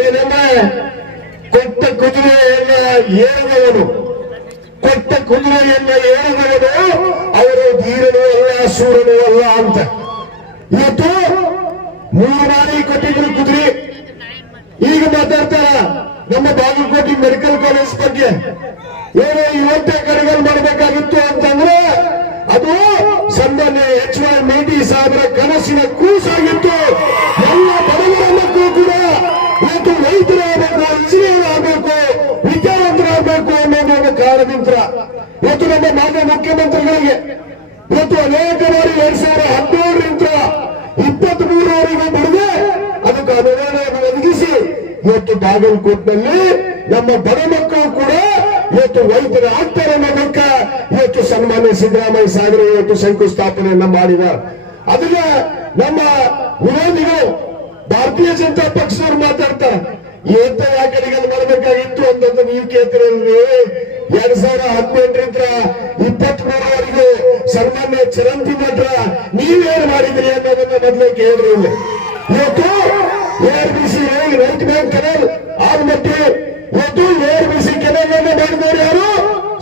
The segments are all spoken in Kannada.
ಏನಮ್ಮ ಕೊಟ್ಟ ಕುದುರೆಯನ್ನ ಏರಿದವನು ಅವರು ಧೀರನೂ ಅಲ್ಲ ಸೂರನೂ ಅಲ್ಲ ಅಂತ. ಇವತ್ತು 3 ಬಾರಿ ಕೊಟ್ಟಿದ್ರು ಕುದುರೆ. ಈಗ ಮಾತಾಡ್ತಾರ ನಮ್ಮ ಬಾಗಲಕೋಟೆ ಮೆಡಿಕಲ್ ಕಾಲೇಜ್ ಬಗ್ಗೆ. ಏನೋ ಇವತ್ತೇ ಕಡೆಗಳು ಮಾಡಬೇಕಾಗಿತ್ತು ಅಂತಂದ್ರೆ ಅದು ಸನ್ಮಾನ್ಯ H.Y. ಮೇಟಿ ಸಾಹೇಬರ ಕನಸಿನ ಕೂಸಾಗಿತ್ತು. ಎಲ್ಲ ಬಡವರ ಮಕ್ಕಳು ಕೂಡ ಇವತ್ತು ರೈತರಾಗಬೇಕು, ಇಂಜಿನಿಯರ್ ಆಗಬೇಕು, ವಿದ್ಯಾವಂತರಾಗಬೇಕು ಅನ್ನೋದು ಕಾರಣದಿಂದ ಇವತ್ತು ನಮ್ಮ ಮಾನ್ಯ ಮುಖ್ಯಮಂತ್ರಿಗಳಿಗೆ ಇವತ್ತು ಅನೇಕ ಬಾರಿ 2017ರಿಂದ 23ರವರೆಗೆ ಬಿಡದೆ ಅದಕ್ಕೆ ಅನುದಾನ ಒದಗಿಸಿ ಇವತ್ತು ಬಾಗಲಕೋಟೆನಲ್ಲಿ ನಮ್ಮ ಬಡ ಮಕ್ಕಳು ಕೂಡ ಇವತ್ತು ವೈದ್ಯರು ಆಗ್ತಾರೆ ಅನ್ನೋದಕ್ಕೆ ಇವತ್ತು ಸನ್ಮಾನ್ಯ ಸಿದ್ದರಾಮಯ್ಯ ಸಾಗರ ಇವತ್ತು ಶಂಕುಸ್ಥಾಪನೆಯನ್ನ ಮಾಡಿದ್ದಾರೆ. ಅದನ್ನ ನಮ್ಮ ವಿರೋಧಿಗಳು ಭಾರತೀಯ ಜನತಾ ಪಕ್ಷದವ್ರು ಮಾತಾಡ್ತಾರೆ. ಎಂತ ಯಾಕಡೆಗೆ ಮಾಡಬೇಕಾಗಿತ್ತು ಅಂತಂದು ನೀವು ಕೇಳ್ತಿರಲ್ರಿ. 2018ರಿಂದ 23ರವರೆಗೂ ಸನ್ಮಾನ್ಯ ಚರಂತಿ ನಟ್ರ ನೀವೇನು ಮಾಡಿದ್ರಿ ಅನ್ನೋದನ್ನ ಮೊದಲೇ ಕೇಳಿದ್ರು. ಇವತ್ತು ARBC ರೈಟ್ ಬ್ಯಾಂಕ್ ಕೆನಲ್ ಆಗ್ಬಿಟ್ಟು ಇವತ್ತು ARBC ಕೆನಲ್ ಅನ್ನ ಮಾಡಿದವರು ಯಾರು?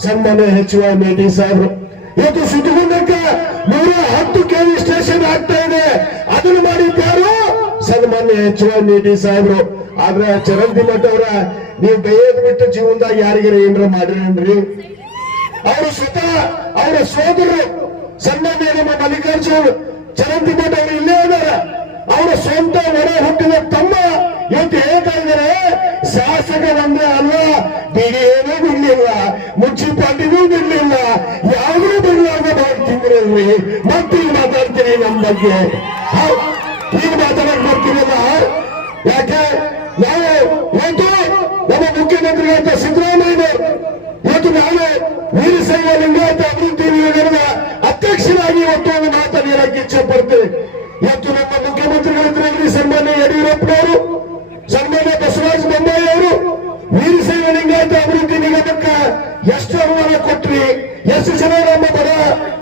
ಸನ್ಮಾನ್ಯ H.Y. ಮೇಟಿ ಸಾಹೇಬರು. ಇವತ್ತು ಸುತ್ತಗುಂಡಕ್ಕೆ 110 KV ಸ್ಟೇಷನ್ ಆಗ್ತಾ ಇದೆ. ಅದನ್ನು ಮಾಡಿದ್ದಾರು ಸನ್ಮಾನ್ಯ H.Y. ಮೇಟಿ ಸಾಹೇಬರು. ಆದ್ರೆ ಚರಂತಿ ಮಠ ಅವರ ನೀವು ಬೇಯದ್ ಬಿಟ್ಟು ಜೀವನದಾಗ ಯಾರಿಗಾರ ಏನ್ರ ಮಾಡಿರೇನ್ರಿ? ಅವರು ಸ್ವತಃ ಅವರ ಸೋದರರು ಸನ್ಮಾನ್ಯ ನಮ್ಮ ಮಲ್ಲಿಕಾರ್ಜುನ್ ಚರಂತಿ ಮಠ ಅವರು ಇಲ್ಲೇ ಇದಾರ. ಅವರ ಸ್ವಂತ ಹೊರ ಹುಟ್ಟಿದ ತಮ್ಮ ಇವತ್ತು ಹೇಳ್ತಾ ಇದ್ದಾರೆ ಶಾಸಕ ಒಂದೇ ಅಲ್ಲ, ಬಿಡಿಯೇನೂ ಬಿಡ್ಲಿಲ್ಲ, ಮುನ್ಸಿಪಾಲಿಟಿನೂ ಬಿಡ್ಲಿಲ್ಲ, ಯಾವುದೂ ಬಿಡ್ಲಾರ್ದ ಮಾಡ್ತಿದ್ರಲ್ರಿ. ಮತ್ತೀಗ ಮಾತಾಡ್ತೀರಿ ನಮ್ಮ ಬಗ್ಗೆ. ಈಗ ಮಾತಾಡಕ್ ಬರ್ತೀರಲ್ಲ ಯಾಕೆ? ನಾವು ಇವತ್ತು ನಮ್ಮ ಮುಖ್ಯಮಂತ್ರಿಗಳಂತ ಸಿದ್ದರಾಮಯ್ಯ ಇವತ್ತು ನಾನು ವೀರಶೈವ ಲಿಂಗಾಯತ ಅಭಿವೃದ್ಧಿ ನಿಗಮದ ಅಧ್ಯಕ್ಷರಾಗಿ ಇವತ್ತು ಒಂದು ಮಾತನ್ನು ಹೇಳಕ್ಕೆ ಇಚ್ಛೆ ಪಡ್ತೇವೆ. ಇವತ್ತು ನಮ್ಮ ಮುಖ್ಯಮಂತ್ರಿಗಳಿದ್ರಲ್ಲಿ ಸನ್ಮಾನ್ಯ ಯಡಿಯೂರಪ್ಪನವರು, ಸನ್ಮಾನ್ಯ ಬಸವರಾಜ ಬೊಮ್ಮಾಯಿ ಅವರು ವೀರಶೈವ ಲಿಂಗಾಯತ ಅಭಿವೃದ್ಧಿ ನಿಗಮಕ್ಕೆ ಎಷ್ಟು ಅನುದಾನ ಕೊಟ್ರಿ, ಎಷ್ಟು ಜನ ನಮ್ಮ ಬಡ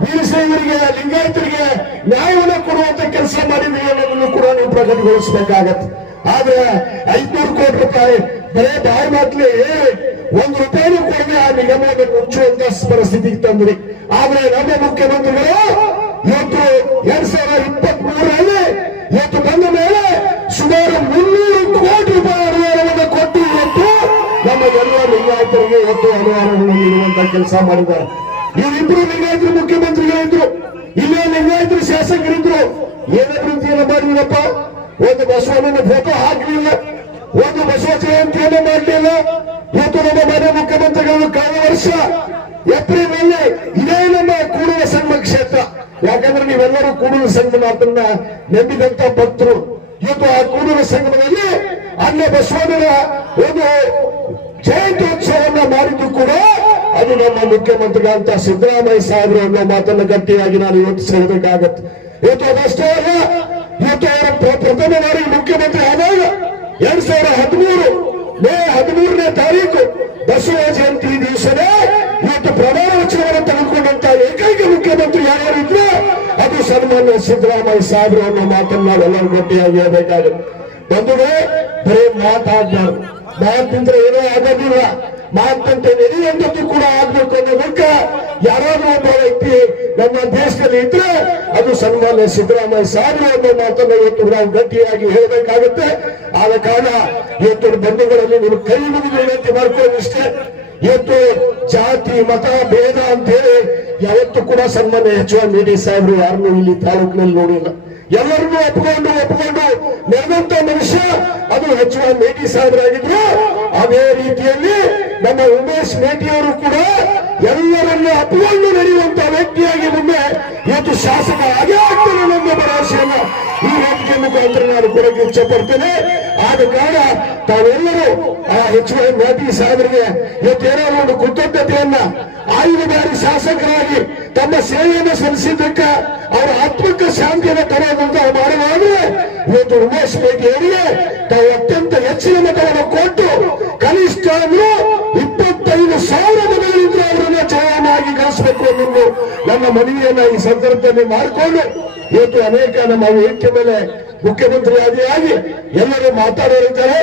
ವೀರಶೈವರಿಗೆ ಲಿಂಗಾಯತರಿಗೆ ನ್ಯಾಯವನ್ನು ಕೊಡುವಂತ ಕೆಲಸ ಮಾಡಿದ್ರಿ ಅನ್ನೋದನ್ನು ಕೂಡ ನೀವು ಪ್ರಕಟಗೊಳಿಸಬೇಕಾಗತ್ತೆ. ಆದ್ರೆ 500 ಕೋಟಿ ರೂಪಾಯಿ ಬರೇ ಬಾಯಿ ಮಾತ್ಲಿ 1 ರೂಪಾಯಿನೂ ಕೊಡದೆ ಆ ನಿಗಮವನ್ನು ಮುಚ್ಚುವಂತ ಪರಿಸ್ಥಿತಿಗೆ ತಂದ್ರಿ. ಆದ್ರೆ ನಮ್ಮ ಮುಖ್ಯಮಂತ್ರಿಗಳು ಇವತ್ತು 2023ರಲ್ಲಿ ಇವತ್ತು ಬಂದ ಮೇಲೆ ಸುಮಾರು 300 ಕೋಟಿ ರೂಪಾಯಿ ಅನುದಾನವನ್ನು ಕೊಟ್ಟು ಇವತ್ತು ನಮ್ಮ ಎಲ್ಲ ಲಿಂಗಾಯತರಿಗೆ ಇವತ್ತು ಅನುದಾನವನ್ನು ನೀಡುವಂತ ಕೆಲಸ ಮಾಡಿದ್ದಾರೆ. ಇವರಿಬ್ರು ಲಿಂಗಾಯತರು ಮುಖ್ಯಮಂತ್ರಿಗಳಿದ್ರು, ಇಲ್ಲೇ ಲಿಂಗಾಯತರು ಶಾಸಕರಿದ್ರು. ಏನ್ ಅಭಿವೃದ್ಧಿಯನ್ನು ಮಾಡಿದ್ರಪ್ಪ? ಒಂದು ಬಸವಣ್ಣನ ಫೋಟೋ ಹಾಕಲಿಲ್ಲ, ಒಂದು ಬಸವ ಜಯಂತಿಯನ್ನು ಮಾಡಲಿಲ್ಲ. ಇವತ್ತು ನಮ್ಮ ಮನೆ ಮುಖ್ಯಮಂತ್ರಿಗಳು ಕಳೆದ ವರ್ಷ ಏಪ್ರಿಲ್ ನಲ್ಲಿ ಇದೇ ನಮ್ಮ ಕೂಡಲ ಸಂಗಮ ಕ್ಷೇತ್ರ, ಯಾಕಂದ್ರೆ ನೀವೆಲ್ಲರೂ ಕೂಡಲ ಸಂಗಮ ಮಾತನ್ನ ನಂಬಿದಂತ ಭಕ್ತರು. ಇವತ್ತು ಆ ಕೂಡಲ ಸಂಗಮದಲ್ಲಿ ಅನ್ನ ಬಸವಣ್ಣನ ಒಂದು ಜಯಂತ್ಯೋತ್ಸವನ್ನ ಮಾಡಿದ್ದು ಕೂಡ ಅದು ನಮ್ಮ ಮುಖ್ಯಮಂತ್ರಿಗಳಂತ ಸಿದ್ದರಾಮಯ್ಯ ಸಾಹೇಬರು ಅನ್ನೋ ಮಾತನ್ನ ಗಟ್ಟಿಯಾಗಿ ನಾನು ಇವತ್ತು ಹೇಳಬೇಕಾಗತ್ತೆ. ಇವತ್ತು ಅದಷ್ಟೇ ಅಲ್ಲ, ಇವತ್ತು ಅವರ ಪ್ರಥಮ ಬಾರಿ ಮುಖ್ಯಮಂತ್ರಿ ಆದಾಗ 2013 ಮೇ 13ನೇ ತಾರೀಕು ಬಸವ ಜಯಂತಿ ದಿವಸನೇ ಇವತ್ತು ಪ್ರಮಾಣ ವಚನವನ್ನು ತೆಗೆದುಕೊಂಡಂತ ಏಕೈಕ ಮುಖ್ಯಮಂತ್ರಿ ಯಾರಿದ್ರೆ ಅದು ಸನ್ಮಾನ್ಯ ಸಿದ್ದರಾಮಯ್ಯ ಸಾಹೇಬರು ಅನ್ನೋ ಮಾತನ್ನು ನಾವೆಲ್ಲರೂ ಗಟ್ಟಿಯಾಗಿ ಹೇಳಬೇಕಾಗುತ್ತೆ. ಬಂಧುಗಳೇ, ಬರೀ ಮಾತಾಡ್ಬಾರ್ದು, ಮಾತಿಂದ್ರೆ ಏನೋ ಆಗೋದಿಲ್ಲ, ಮಾತಂತೆ ನಡೆಯುವಂಥದ್ದು ಕೂಡ ಆಗ್ಬೇಕು ಅನ್ನೋದಕ್ಕೆ ಯಾರಾದ್ರೂ ಒಬ್ಬ ವ್ಯಕ್ತಿ ನಮ್ಮ ದೇಶದಲ್ಲಿ ಇದ್ರೆ ಅದು ಸನ್ಮಾನ್ಯ ಸಿದ್ದರಾಮಯ್ಯ ಸಾಹೇಬರು ಅನ್ನೋ ಮಾತನ್ನು ಇವತ್ತು ನಾವು ಗಟ್ಟಿಯಾಗಿ ಹೇಳಬೇಕಾಗುತ್ತೆ. ಆದ ಕಾರಣ ಇವತ್ತು ಬಂಧುಗಳಲ್ಲಿ ನೀವು ಕೈ ಮುಗಿದು ವಿನಂತಿ ಮಾಡ್ಕೊಳ್ಳೋದಿಷ್ಟೇ. ಇವತ್ತು ಜಾತಿ ಮತ ಭೇದ ಅಂತ ಹೇಳಿ ಯಾವತ್ತೂ ಕೂಡ ಸನ್ಮಾನ್ಯ H.Y. ಮೇಟಿ ಸಾಹೇಬರು ಯಾರನ್ನೂ ಇಲ್ಲಿ ತಾಲೂಕಿನಲ್ಲಿ ನೋಡಿಲ್ಲ. ಎಲ್ಲರನ್ನೂ ಒಪ್ಪಿಕೊಂಡು ನಡೆದಂತ ಮನುಷ್ಯ ಅದು H.Y. ಮೇಟಿ ಸಾಹೇಬರಾಗಿದ್ರು. ಅದೇ ರೀತಿಯಲ್ಲಿ ನಮ್ಮ ಉಮೇಶ್ ಮೇಟಿಯವರು ಕೂಡ ಎಲ್ಲರನ್ನು ಅಪ್ಪಿಕೊಂಡು ನಡೆಯುವಂತ ವ್ಯಕ್ತಿಯಾಗಿ ಮುಂದೆ ಇವತ್ತು ಶಾಸಕ ಆಗೇ ಆಗ್ತಾನೆ ನನ್ನ ಭರವಸೆಯನ್ನ ಈ ವೇದಿಕೆ ಮುಖಾಂತರ ನಾನು ಕೊಡಕ್ಕೆ ಇಚ್ಛೆ ಪಡ್ತೇನೆ. ಆದ ಕಾರಣ ತಾವೆಲ್ಲರೂ ಆ H.Y. ಮೇಟಿ ಸಾಹೇಬರಿಗೆ ಇವತ್ತೇನೋ ಒಂದು ಕೃತಜ್ಞತೆಯನ್ನ 5 ಬಾರಿ ಶಾಸಕರಾಗಿ ತಮ್ಮ ಸೇವೆಯನ್ನು ಸಲ್ಲಿಸಿದ್ದಕ್ಕೆ ಅವರ ಆತ್ಮಕ್ಕೆ ಶಾಂತಿಯನ್ನು ತರೋದಂತ ಮಾಡುವಾಗಲೇ ಇವತ್ತು ಉಮೇಶ್ ಮೇಟಿಯವರಿಗೆ ತಾವು ಅತ್ಯಂತ ಹೆಚ್ಚಿನ ಮತವನ್ನು ಕೊಟ್ಟು ಕನಿಷ್ಠ ಅಂದ್ರೂ 25,000 ಮತಗಳಿಂದ ಅವರನ್ನ ಜಯನಾಗಿ ಗಳಿಸಬೇಕು ಅನ್ನೋದು ನನ್ನ ಮನವಿಯನ್ನ ಈ ಸಂದರ್ಭದಲ್ಲಿ ಮಾಡಿಕೊಂಡು ಇವತ್ತು ಅನೇಕ ನಮ್ಮ ವೇದಿಕೆ ಮೇಲೆ ಮುಖ್ಯಮಂತ್ರಿ ಆದಿಯಾಗಿ ಎಲ್ಲರೂ ಮಾತಾಡೋರಿದ್ದಾರೆ.